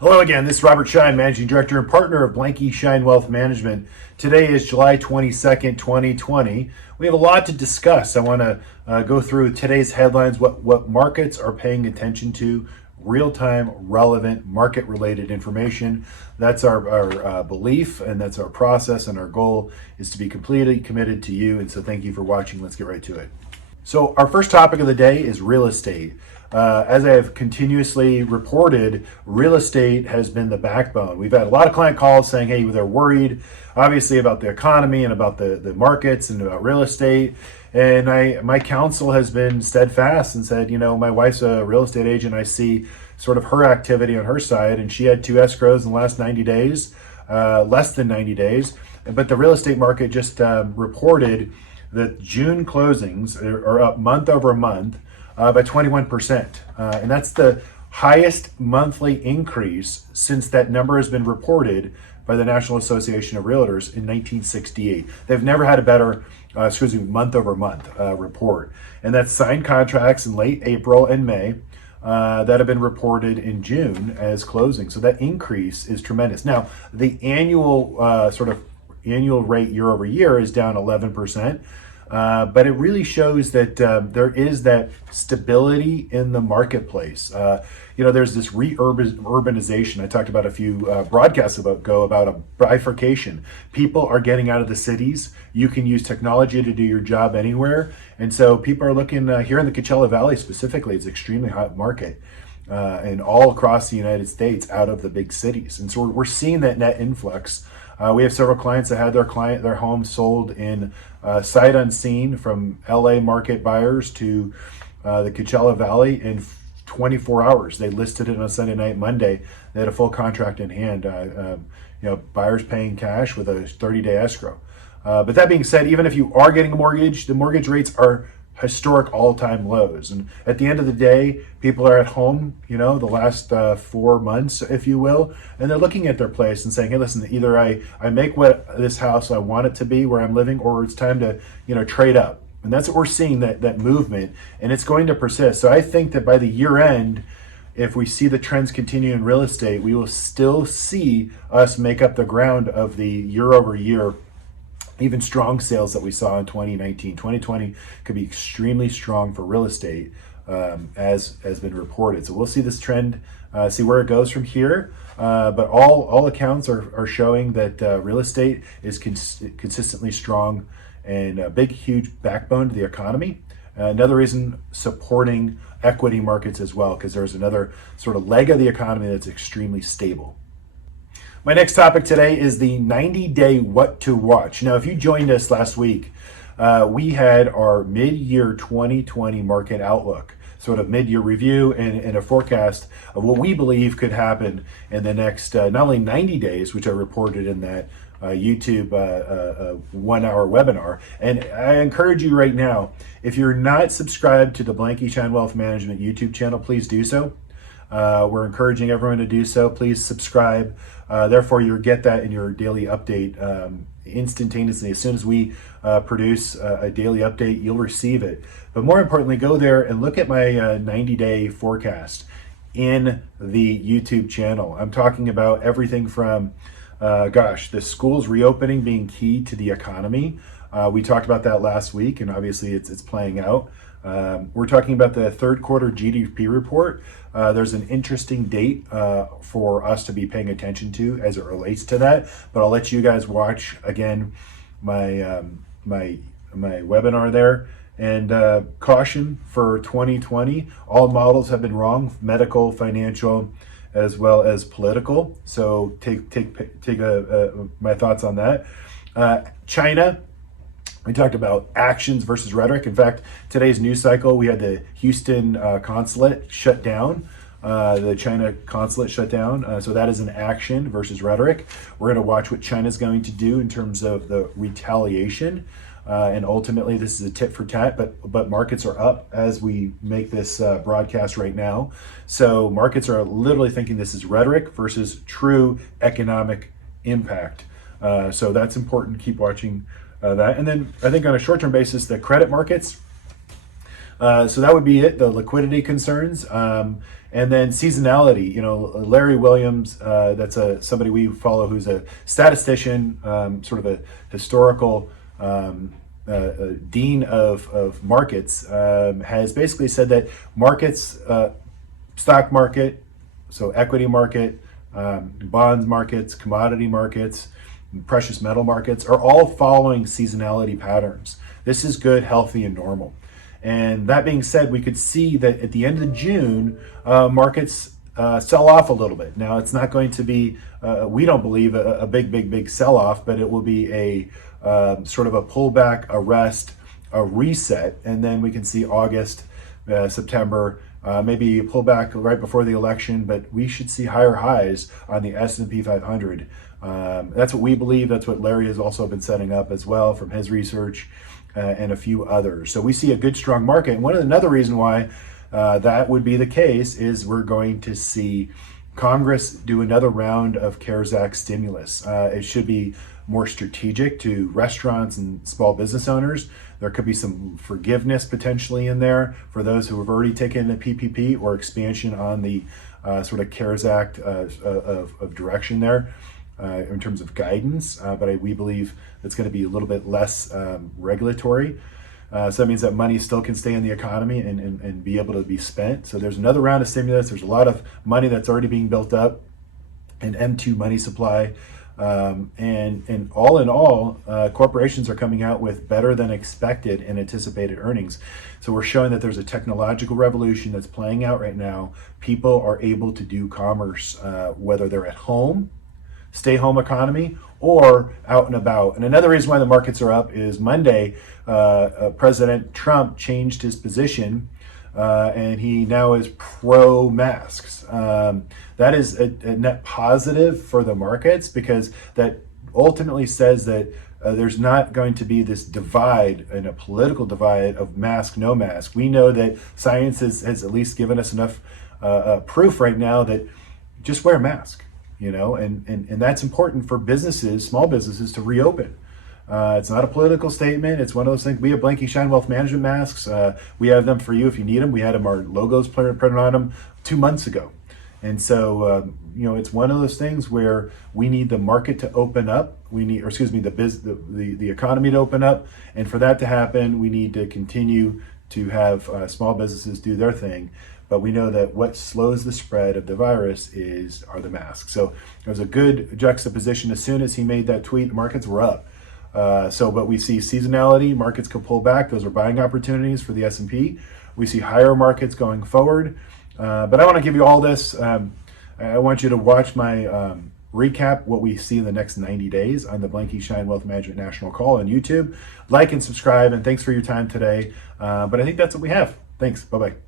Hello again, this is Robert Schein, Managing Director and Partner of Blanke Schein Wealth Management. Today is July 22nd, 2020. We have a lot to discuss. I want to go through today's headlines, what markets are paying attention to, real-time, relevant, market-related information. That's our belief, and that's our process, and our goal is to be completely committed to you. And so thank you for watching. Let's get right to it. So our first topic of the day is real estate. As I have continuously reported, real estate has been the backbone. We've had a lot of client calls saying, hey, they're worried, obviously, about the economy and about the markets and about real estate. And my counsel has been steadfast and said, my wife's a real estate agent. I see sort of her activity on her side, and she had 2 escrows in the last 90 days, less than 90 days. But the real estate market just reported that June closings are up month over month by 21%. And that's the highest monthly increase since that number has been reported by the National Association of Realtors in 1968. They've never had a better, month over month report. And that's signed contracts in late April and May that have been reported in June as closing. So that increase is tremendous. Now, the annual annual rate year over year is down 11%. But it really shows that there is that stability in the marketplace. There's this urbanization. I talked about a few broadcasts ago about a bifurcation. People are getting out of the cities. You can use technology to do your job anywhere. And so people are looking here in the Coachella Valley specifically. It's an extremely hot market. And all across the United States out of the big cities. And so we're seeing that net influx. We have several clients that had their homes sold in sight unseen, from LA market buyers to the Coachella Valley in 24 hours. They listed it on Sunday night, Monday. They had a full contract in hand. Buyers paying cash with a 30-day escrow. But that being said, even if you are getting a mortgage, the mortgage rates are historic all-time lows. And at the end of the day, people are at home, the last 4 months, if you will, and they're looking at their place and saying, hey, listen, either I make what this house I want it to be where I'm living, or it's time to, trade up. And that's what we're seeing, that movement, and it's going to persist. So I think that by the year end, if we see the trends continue in real estate, we will still see us make up the ground of the year over year even strong sales that we saw in 2019. 2020 could be extremely strong for real estate, as has been reported. So we'll see this trend, see where it goes from here. But all accounts are showing that real estate is consistently strong and a big, huge backbone to the economy. Another reason supporting equity markets as well, because there's another sort of leg of the economy that's extremely stable. My next topic today is the 90-day what to watch. Now, if you joined us last week, we had our mid-year 2020 market outlook, sort of mid-year review and a forecast of what we believe could happen in the next not only 90 days, which I reported in that YouTube 1-hour webinar. And I encourage you right now, if you're not subscribed to the Blanke Schein Wealth Management YouTube channel, please do so. We're encouraging everyone to do so. Please subscribe. Therefore, you'll get that in your daily update instantaneously. As soon as we produce a daily update, you'll receive it. But more importantly, go there and look at my 90-day forecast in the YouTube channel. I'm talking about everything from, the schools reopening being key to the economy. We talked about that last week, and obviously it's playing out. We're talking about the third quarter GDP report. There's an interesting date for us to be paying attention to as it relates to that, but I'll let you guys watch again my my webinar there. And caution for 2020, all models have been wrong, medical, financial, as well as political. So take my thoughts on that. China. We talked about actions versus rhetoric. In fact, today's news cycle, we had the Houston consulate shut down, the China consulate shut down. So that is an action versus rhetoric. We're going to watch what China's going to do in terms of the retaliation. And ultimately, this is a tit for tat, but markets are up as we make this broadcast right now. So markets are literally thinking this is rhetoric versus true economic impact. So that's important. Keep watching that. And then I think on a short-term basis, the credit markets, So that would be it, the liquidity concerns. And then seasonality, Larry Williams, that's somebody we follow who's a statistician, sort of a historical dean of markets, has basically said that markets, stock market, so equity market, bonds markets, commodity markets, precious metal markets are all following seasonality patterns. This is good, healthy, and normal. And that being said, we could see that at the end of June, markets sell off a little bit. Now, it's not going to be, we don't believe, a big sell-off, but it will be a sort of a pullback, a rest, a reset, and then we can see August, September, maybe a pullback right before the election, but we should see higher highs on the S&P 500. That's what we believe. That's what Larry has also been setting up as well from his research. And a few others. So we see a good, strong market. And another reason why that would be the case is we're going to see Congress do another round of CARES Act stimulus. It should be more strategic to restaurants and small business owners. There could be some forgiveness potentially in there for those who have already taken the PPP or expansion on the sort of CARES Act of direction there. In terms of guidance, but we believe it's going to be a little bit less regulatory. So that means that money still can stay in the economy and be able to be spent. So there's another round of stimulus. There's a lot of money that's already being built up, an M2 money supply. And all in all, corporations are coming out with better than expected and anticipated earnings. So we're showing that there's a technological revolution that's playing out right now. People are able to do commerce, whether they're at home, stay home economy, or out and about. And another reason why the markets are up is Monday, President Trump changed his position and he now is pro masks. That is a net positive for the markets because that ultimately says that there's not going to be this divide and a political divide of mask, no mask. We know that science has at least given us enough proof right now that just wear a mask. And that's important for businesses, small businesses, to reopen. It's not a political statement. It's one of those things. We have Blanke Schein Wealth Management masks. We have them for you if you need them. We had them, our logos printed on them 2 months ago. And so, it's one of those things where we need the market to open up. The economy to open up. And for that to happen, we need to continue to have small businesses do their thing. But we know that what slows the spread of the virus are the masks. So there was a good juxtaposition. As soon as he made that tweet, the markets were up. But we see seasonality, markets could pull back. Those are buying opportunities for the S&P. We see higher markets going forward. But I want to give you all this. I want you to watch my recap, what we see in the next 90 days on the Blanke Schein Wealth Management National Call on YouTube. Like and subscribe, and thanks for your time today. But I think that's what we have. Thanks. Bye-bye.